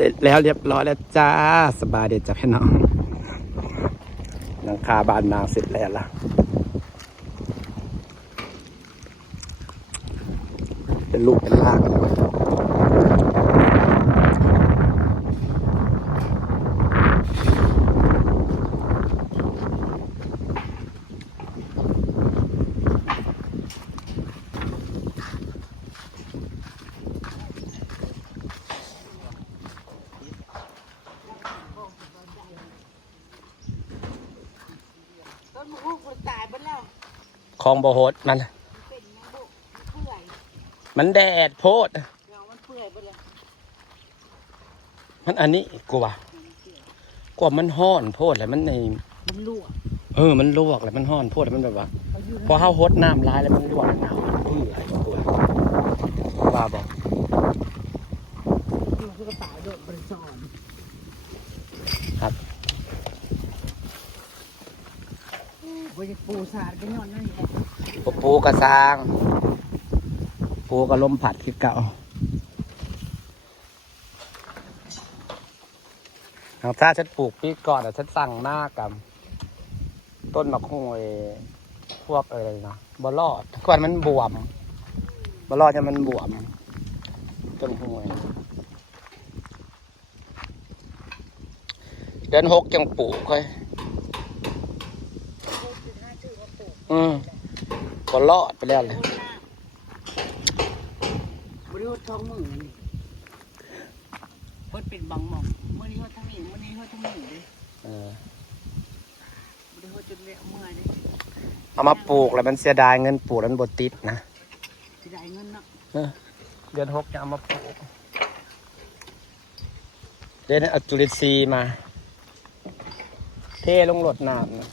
เสร็จแล้วเรียบร้อยแล้วจ้าสบายเด็ดจ้ะพี่น้องหลังคาบานนางเสร็จแล้วล่ะเป็นลูกเป็นล่างคลองบ่โหดมันแดดโพดมันอันนี้กลัวมันห้อนโพดแล้วมันในมันลวกมันลวกแล้วมันห้อนโพดแล้วมันแบบว่าพอเฮาฮดน้ำลายแล้วมันลวกหนาวอะไรกลัวบ้าบอกครับปูสาดก็ย้อนนั่นแหละปูกระซางปูกระลมผัดคือเก่าถ้าฉันปลูกปีก่อนฉันสั่งมากกับต้นมะฮุ่ยพวกอะไรนะบอลอดก่อนมันบวมบอลอดจะมันบวมต้นฮุ่ยเดือน6จังปลูกค่อยบอลอดไปแล้วเลยบริโภคท้องมือเพิ่นเป็นบางหม่องมื้อนี้เฮาทั้งนี้มื้อนี้เฮาทั้งนี้เด้บริโภคจนเละเมื่อยเด้เอามาปลูกแล้วมันเสียดายเงินปลูกแล้วมันบ่ติดนะเสียดายเงินเนาะเดือน6จะเอามาปลูกเดือนเอาจุลินทรีย์มาเทลงรดน้ำนะ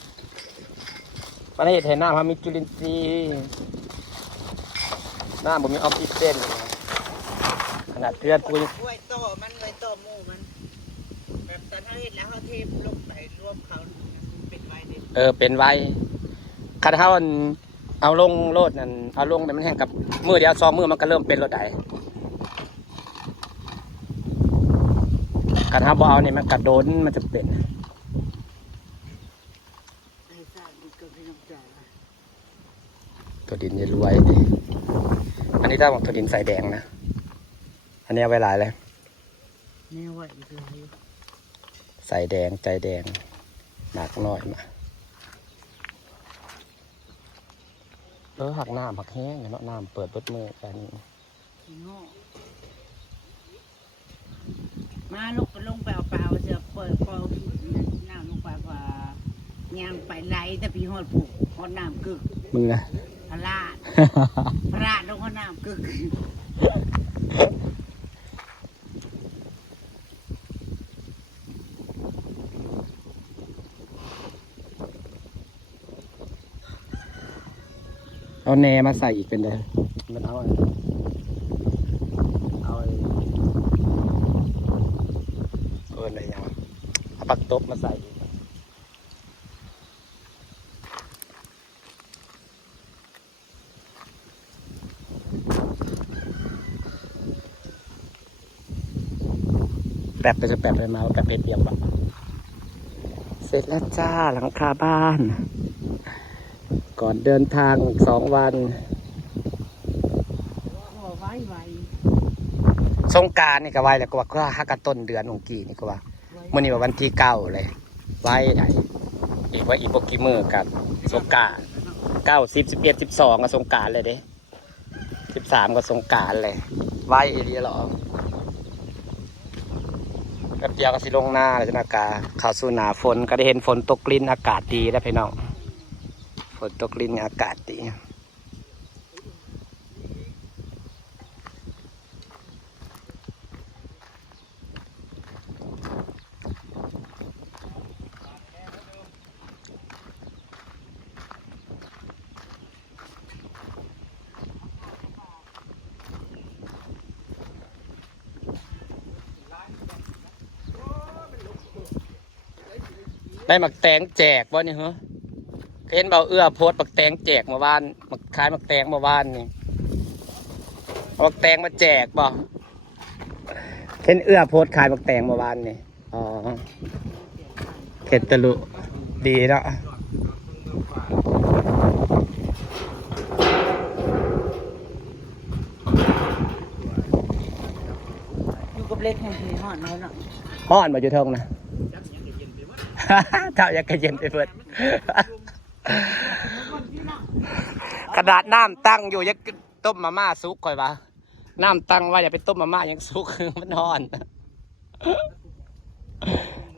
ประเทศไทยน้ำมันมีจุลินทรีย์น้ำบ่มีออกซิเจนขนาดเพื่อนกูยังไว้โตมันไว้โตหมูมันแบบตอนเขาเห็นแล้วเขาเทลงไปรวมเขาเป็นไว้ดิเป็นไว้คันเขาเอาลงโลดนั่นเอาลงแต่มันแห้งกับมือเดียว2 มือมันก็เริ่มเป็นรถไถคันเขาบ่เอาเนี่ยมันกระโดนมันจะเป็นตัวดินจะรวยอันนี้ต้องตัวดินใส่แดงนะอันนี้เอาไว้หลายเลยใส่แดงใจแดงหนักน้อยมาหักน้ำหักแห้งเนาะน้ำเปิดเปิดมือกันมาลงไปเอาเปล่าจะเปิดพอน้ำลงไปพอย่างไปไหลแต่พี่หอดผูกหอดน้ำกึกมึงนะพลาดลงหอดน้ำกึกเอาแหนมาใส่อีกเป็นเลยมันเอาอะไรอย่างเอาปักตบมาใส่แปบไปจะแปบไปมาแปบเพชรเดียวแบบเสร็จแล้วจ้าหลังคาบ้านก่อนเดินทาง2 วันสงกรานต์นี่ก็ไว้แล้วก็ว่าฮักกะต้นเดือนของกี่นี่ก็ว่าเมื่อนี้ว่าวันที่9เลยไว้ไหนอีกว่าอีกพวกกี่มือกันสงกรานต์9 10 11 12ก็สงกรานต์เลยเด้13ก็สงกรานต์เลยไว้อีหรอแป๊บเดียวก็สิลงหน้าเลยจ้ะกาเข้าสู่หน้าฝนก็ได้เห็นฝนตกลิ้นอากาศดีแล้วพี่น้องฝนตกลิ้นอากาศดีได้หมักแตงแจกวะนี่เหรอเห็นเบาเอื้อโพสหมักแตงแจกมาบ้านหมักขายหมักแตงมาบ้านนี่เอาหมักแตงมาแจกบ่ เห็นเอื้อโพสต์ขายบักแตงเมื่อวานนี่อ๋อเข็ดตะลุดีเนาะอยู่กับเล็กแห่งที่ห่อนเนาะ ฮ้อนมาอยู่เทงนะ เท่าอยากกระเย็นไปเพิ่นกระดาษน้ำตั้งอยู่ยังต้มมาม่าซุกก่อยปะน้ำตั้งไว่าอย่าไปต้มมาม่ายังซุก มันฮ้อน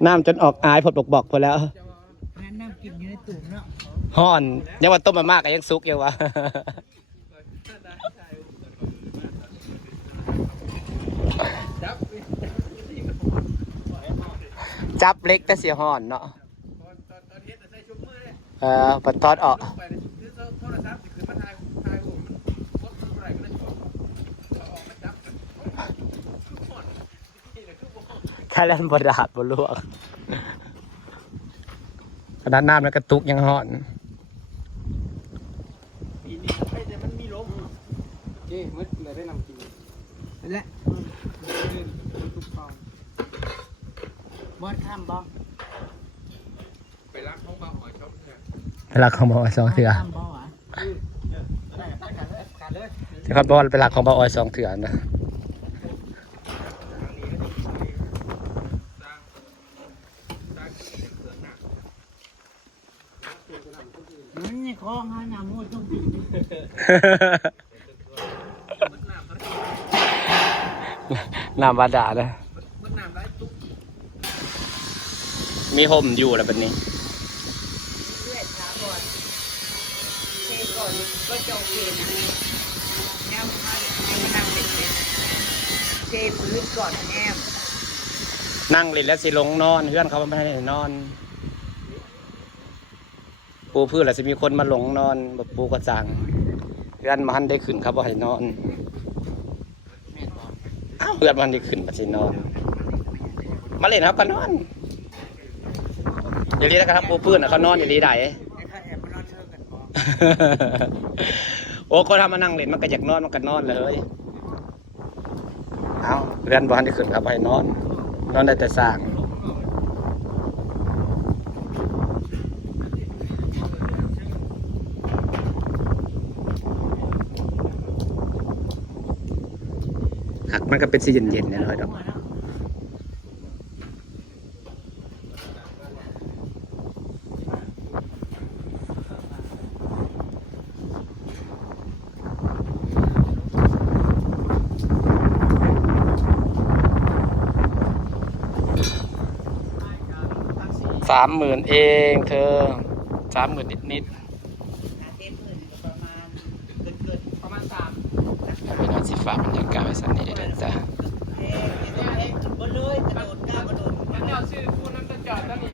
น้ำจนออกอายผดบอกพอแล้ว งั้นน้ำกินอยู่ในตุ่มเนาะ ฮ้อนยังว่าต้มมาม่าก็ยังซุกอยู่วะ จับเล็กแต่เสียห่อนเนาะปัดทอดออกแค่เล่นบดาดบนลวกกระดานน้ำแล้วกระตุกยังห่อนและบอสข้ามบ้อง เวลาเขาบอกว่าสองเถื่อที่เขาบอกไปหลักของบ่ออยสองเถื่อนะ นี่คล้องห้าหน้ามูดต้องบิน น้ำบาดาลนะมีห่มอยู่แล้วแบบนี้ เลือดขาบอดเทก่อนก็จะโอเคนะแง้มให้นั่งเป็นเทพื้นก่อนแง้ม นั่งเล่นแล้วสิลงนอนเพื่อนเขาไม่ให้นอนปูพื้นแล้วจะมีคนมาหลงนอนแบบปูกระจังเพื่อนมันได้ขึ้นครับว่าให้นอนเพื่อนมันได้ขึ้นมาสินอนมาเล่นครับก็นอนอย่างนี้นะครับปูพื้นเขานอนอย่างนี้ได้ โอ้คนทำมานั่งเล่นมันก็อยากนอนมันก็นอนเลยเอาเพื่อนบ้านได้ขึ้นครับให้นอนได้แต่สร้างหักมันก็เป็นสีเย็นๆเนี่ยน้อยดอก30,000เองเธอ30,000นิดๆประมาณ3ไปนอนสิฟ้าบรรยากาศไว้สันนี้ได้จ้ะ